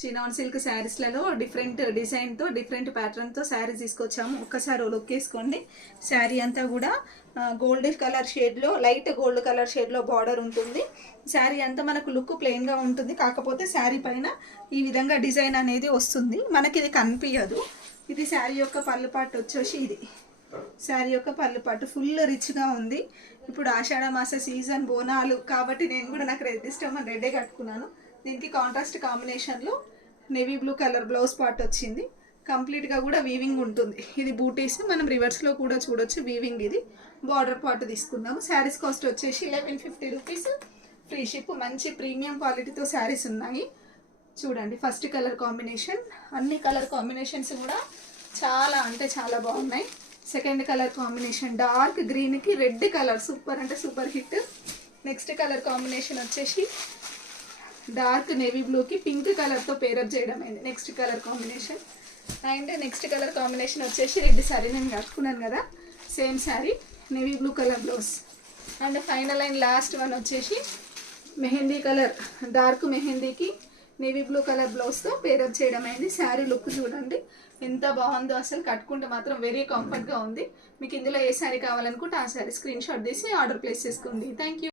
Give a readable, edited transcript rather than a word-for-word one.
Chinon silk శారీస్లలో different డిజైన్తో different ప్యాటర్న్తో sari తీసుకొచ్చాము. ఒక్కసారి లుక్ వేసుకోండి. శారీ అంతా కూడా గోల్డ్ కలర్ షేడ్లో, లైట్ గోల్డ్ కలర్ షేడ్లో బార్డర్ ఉంటుంది. శారీ అంతా మనకు లుక్ ప్లెయిన్గా ఉంటుంది, కాకపోతే శారీ పైన ఈ విధంగా డిజైన్ అనేది వస్తుంది. మనకి ఇది కనిపించదు. ఇది శారీ యొక్క పళ్ళు పాటు వచ్చేసి ఇది శారీ యొక్క పళ్ళు పాటు ఫుల్ రిచ్గా ఉంది. ఇప్పుడు ఆషాఢ మాస సీజన్ బోనాలు కాబట్టి నేను కూడా నాకు రెడ్ ఇష్టం అని రెడ్డే కట్టుకున్నాను. దీనికి కాంట్రాస్ట్ కాంబినేషన్లో navy blue colour blouse part వచ్చింది. కంప్లీట్గా కూడా వీవింగ్ ఉంటుంది. ఇది బూటీస్ మనం రివర్స్లో కూడా చూడొచ్చు వీవింగ్. ఇది బార్డర్ పార్ట్ తీసుకుందాము. శారీస్ కాస్ట్ వచ్చేసి 1150 రూపీస్, ఫ్రీ షిప్. మంచి ప్రీమియం క్వాలిటీతో శారీస్ ఉన్నాయి. చూడండి ఫస్ట్ కలర్ కాంబినేషన్, అన్ని కలర్ కాంబినేషన్స్ కూడా చాలా అంటే చాలా బాగున్నాయి. సెకండ్ కలర్ కాంబినేషన్ డార్క్ గ్రీన్కి రెడ్ కలర్ సూపర్ అంటే super hit. Next colour combination వచ్చేసి డార్క్ నేవీ బ్లూకి పింక్ కలర్తో పేరప్ చేయడం అయింది. Next colour combination and next colour combination వచ్చేసి రెడ్ శారీ నేను కట్టుకున్నాను కదా, same sari navy blue colour blouse. And final and last one వచ్చేసి మెహందీ కలర్, డార్క్ మెహందీకి నేవీ బ్లూ కలర్ బ్లౌజ్తో పేరప్ చేయడం అయింది. శారీ లుక్ చూడండి ఎంత బాగుందో, అసలు కట్టుకుంటే మాత్రం వెరీ కంఫర్ట్గా ఉంది. మీకు ఇందులో ఏ శారీ కావాలనుకుంటే ఆ శారీ స్క్రీన్ షాట్ తీసి ఆర్డర్ ప్లేస్ చేసుకోండి. Thank you.